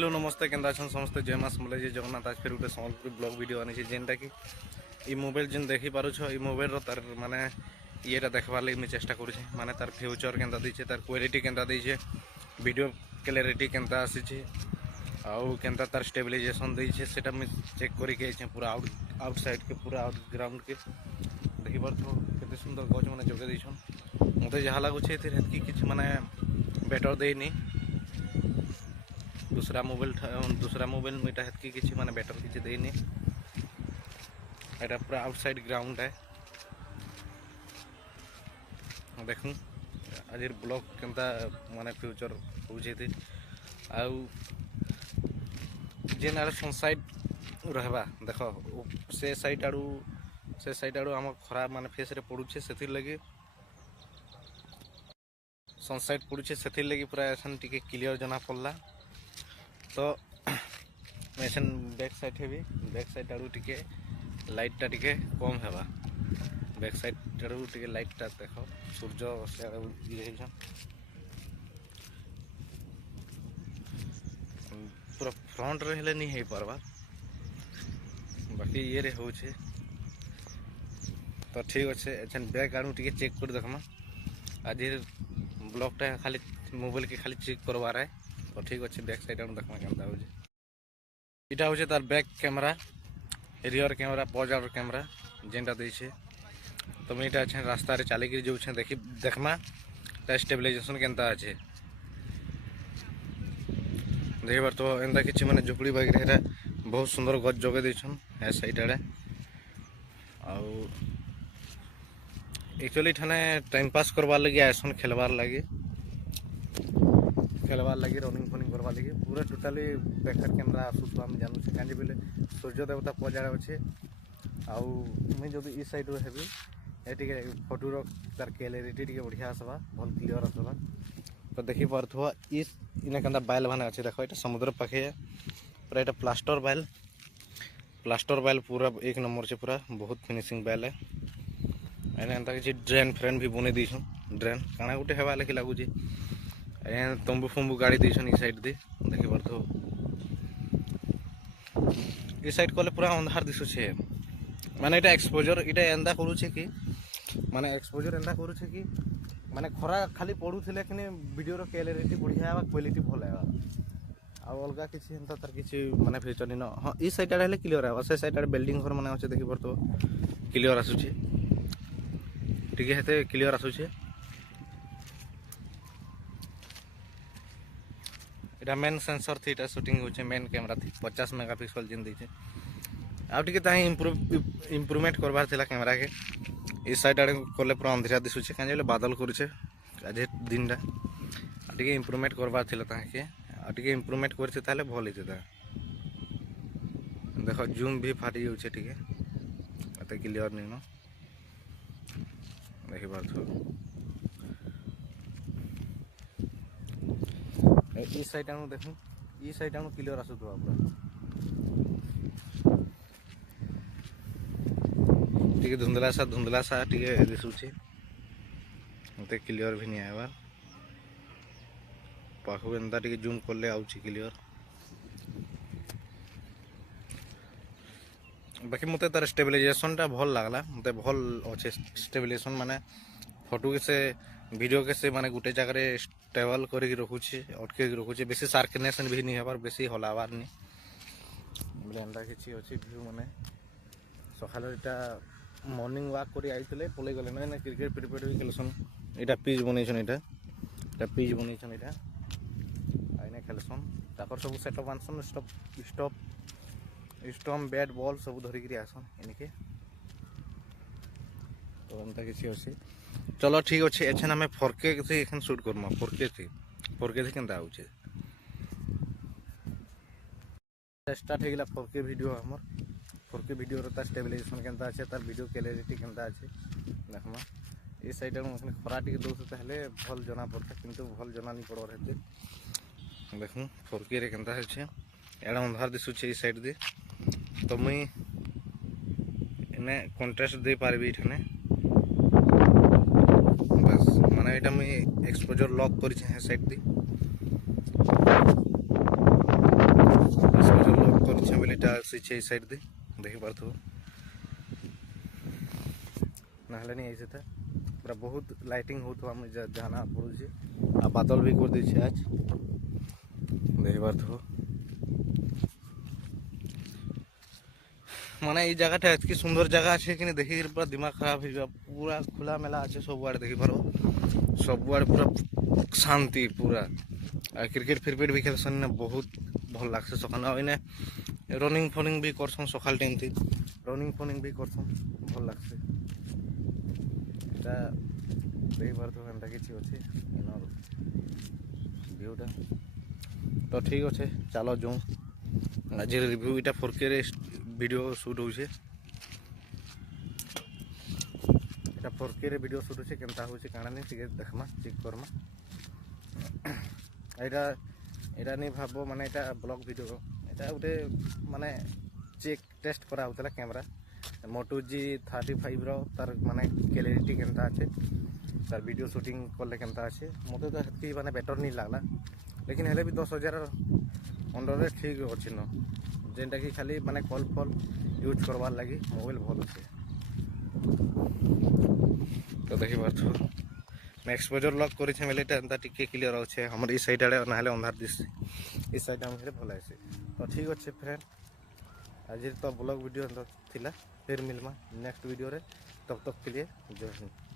Hello नमस्ते केंदा छन समस्ते जय मां समले जय जगन्नाथ। आज फिर गोटे सम्बलपुर ब्लॉग वीडियो आनी जेनटा कि ई मोबाइल जेन देखी पारुछ ई मोबाइल तार माने ये देखबार लगी मुझे चेष्टा करुचे माने तार फ्यूचर केंता दीचे तार क्वालिटी केंता दीचे वीडियो क्लियरिटी केंता आसीचे आउ केंता तार स्टेबलाइजेशन दीचे सेटा मैं चेक करके पूरा आउटसाइड के पूरा आउट ग्राउंड के देखी पारथो केते सुंदर गज माने जगे दीछन मते जहा लागुचे एथि हेतकी किछ माने बेटर देनी दूसरा मोबाइल में इटा हेतकी किछि माने बेटर किछि देनी एटा पूरा आउटसाइड ग्राउंड है देखूँ आज ब्लॉग केंता माने फ्यूचर होउछे थी आउ जेन आर सनसाइड रहबा देखो से साइड आड़ू आम खरा माने फेस रे पड़ुछे सेथिर लगी सनसाइड पड़ुछे सेथिर लगी पूरा एसन टिके क्लियर जना पड़ला तो मेसन बैक साइड है भी बैक साइड आड़ू टिके लाइट टा टिके कम हेबा बैक साइड आड़ू टिके लाइट टा देखो सूर्य से ये पूरा फ्रंट रहले नहीं है पारबा बाकी ये रे होछे तो ठीक अच्छे एछन बैक आड़ू टिके चेक कर देखमा आज ब्लॉग टा खाली मोबाइल के खाली चेक करवार है तो ठीक अच्छे बैक साइड आड़ू देखमा केनता होजे इटा होचे तार बैक कैमरा रियर कैमरा पॉज आउट कैमरा जेनटा देछे तो मैं इटा अच्छे रास्ता रे चाली गिर जोछे देखि देखमा ता स्टेबलाइजेशन केनता আছে देखबार तो एंदा किछि माने झुपड़ी बाइक रे बहुत सुंदर गज जगे देछन ए साइड आड़े आउ एक्चुअली ठाने टाइम पास करवार लगी आसन खेलवार लगी रनिंग फनिंग करवा लगी पूरा टोटाली बैकसाइड कैमरा आसुथवा हम जानू से कांजे बेले सूर्य देवता पजाड़े अच्छे आउ मुई जब ई साइड हेबी ए फोटो रो तार क्लियरिटी टिके बढ़िया आसबा भल क्लियर आसबा तो देखि पारथवा ई इने कंदा बाइल बने अच्छे देखो एटा समुद्र पाखे पूरा एटा प्लास्टर बाइल पूरा एक नंबर से पूरा बहुत फिनिशिंग बाइल है एने अंता कि ड्रेन फ्रेन भी बने दीछन ड्रेन काना गुटे हेबा लेखि लागुची तंबू फंबू गाड़ी दीछन ई साइड दे देखि पारथो ई साइड कले पूरा अंधार दिसुछे माने एटा एक्सपोजर इटा एंदा करूछे कि माने एक्सपोजर एंदा करूछे कि माने खरा खाली पडुथिले कि वीडियो रो क्लियरिटी बढ़िया आबा क्वालिटी भल आबा आ अलगा किछि एंता तार किछि माने फ्यूचर नी न हां ई साइड आले क्लियर आबा से साइड आले बिल्डिंग घर माने अछि देखि पारथो क्लियर आसुछे ठीक हेते क्लियर आसुछे इटा मेन सेंसर थी इटा शूटिंग होचे मेन कैमरा थी 50 मेगापिक्सल जिन दीचे आ टिके ताही इम्प्रूवमेंट करबार थिला कैमरा के इस साइड आड़े कोले पूरा अंधेरा दिसुचे कांजे बादल करूचे आज दिनटा आ टिके इम्प्रूवमेंट करबार थिला ताके आ टिके इम्प्रूवमेंट करथे ताले भल हिते ता देखो जूम भी फाटी जाउचे टिके अते क्लियर नै न देखि पारथो ई साइड आनु देखूँ ई साइड आनु क्लियर आसुथवा पूरा टिके धुंधला सा टिके दिसुचे मते क्लियर भी नहीं आवा पाखु एंदा टिके जूम करले आउची क्लियर बाकी मते तार स्टेबलाइजेशन टा भल लागला मते भल अच्छे स्टेबलाइजेशन माने फोटो के से वीडियो के से माने गुटे जगह रे स्टेबल करके रखुची अटके रखुची बेसी शार्पनेस भी नहीं हबार बेसी हलावार नहीं बोले एंदा किछि अछि व्यू माने सखाल एटा मॉर्निंग वॉक करी आइतले पले गले ना क्रिकेट प्रिपेयर भी खेलसन एटा पिच बनेछन एटा पिच बनेछन एटा आइने खेलसन ताकर सब सेटअप आनसन स्टम्प बैट बॉल सब धरि करी आसन इनके तो एंता किछि अछि चलो ठीक अच्छे एछन हमें 4K से एखन शूट करमा 4K से केनता आउचे स्टार्ट हे गेला 4K वीडियो हमर 4K वीडियो रो ता स्टेबलाइजेशन केनता আছে तार वीडियो क्लियरिटी केनता আছে देखमा ए साइड में एखन खरा टिके दोस ताहले भल जना पड़ता किंतु भल जना नहीं पड़ो रहते देखूं 4K रे केनता আছে एडा अंधार दिसुचे ई साइड दे तो मुई इने कंट्रास्ट दे पारबी ठने माने एटा मैं एक्सपोजर लॉक कर साइड दी ଆସିଛେ ଏଇ ସାଇଡ୍ ଦେଇ ଦେଖିପାରୁଥିବ ନହେଲେ ନି ଏଇଟା ପୁରା ବହୁତ ଲାଇଟିଂ ହେଉଥିବ ଆମେ ଜାଣା ପଡ଼ୁଛେ ଆଉ ବାଦଲ ବି କରିଦେଇଛେ ଆଜ ଦେଖିପାରୁଥିବ মানে এই জায়গাটা এতকি সুন্দর জায়গা আছে কিনে দেখি পুরা দিমাগ খারাপ হয়ে যাবে পুরা খোলা মেলা আছে ସବୁଆଡ଼ে ଦେଖିପାର ସବୁଆଡ଼େ ପୁରା ଶାନ୍ତି ପୁରା আর ক্রিকেট ফ্রিকেট भी খেলসন না বহুত ভাল লাগছে সকালে আর এনে রনিং ফনিং भी করছন সকাল টাইম থি রনিং ফনিং भी করছন ভাল লাগছে এটা ଦେଖିପାରୁଥିବ ଏନ୍ତା କିଛି ଅଛି ଏନର ଭିୟୁଟା ତ ଠିକ୍ ଅଛେ ଚାଲ ଯାଉଁ ଆଜିର ରିଭ୍ୟୁ ଏଇଟା 4K ରେ ভিডিও শুট হচ্ছে এটা 4K রে ভিডিও শুট হচ্ছে কেমতা হচ্ছে কাଣା নেই ଟିକେ দেখমা চেক করমা এটা এটা নেই ভাবো মানে এটা ব্লগ ভিডিও এটা গোটে মানে চেক টেস্ট করা হউতলা ক্যামেরা Moto G35 র তার মানে ক্লিয়ারিটি কেমতা আছে তার ভিডিও শুটিং করলে কেমতা আছে মতে তো হেতকি মানে বেটার নি লাগলা লেকিন হেলে भी 10,000 अंडर ठीक अच्छे न जेनटा कि खाली माने कल फल यूज करवार लगी मोबाइल भल अच्छे तो देखिपार मैं एक्सपोजर लक कर एंता टिके क्लियर अच्छे हमर ई साइड आड़े ना अंधार दिस ई साइड हम भल आसे तो ठीक अच्छे फ्रेंड आज तो ब्लॉग वीडियो थिला फिर मिलमा नेक्स्ट वीडियो रे तब तक के लिए जय हिंद।